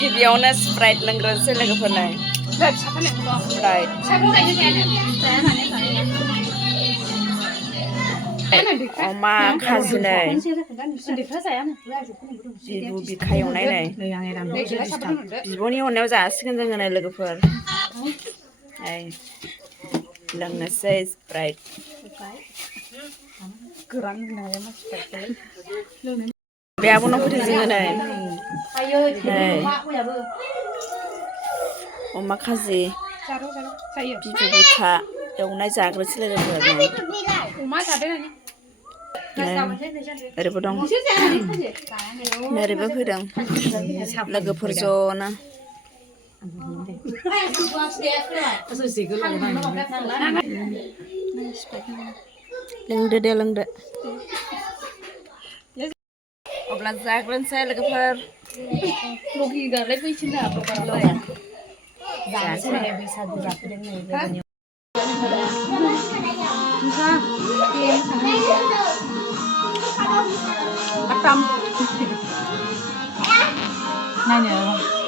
गिबियावनो स्प्राइट लोंग्रोनोसै लोगोफोरनो स्प्राइट अमा खाजिनै बिबु बिखा एवनाय नै बिब'नि अननायाव जासिगोन जोङो नै लोगोफोर लोंनोसै स्प्राइट बे आब'नाव फैदों जोङो नै अमा खाजि बिबु बिखा एवनाय जाग्रोसै लोगोफोर ओरैबो दं ओरैबो फैदों लोगोफोर ज'नो लोंदो दे लोंदो अब्ला जाग्रोनोसै लोगोफोर नायनो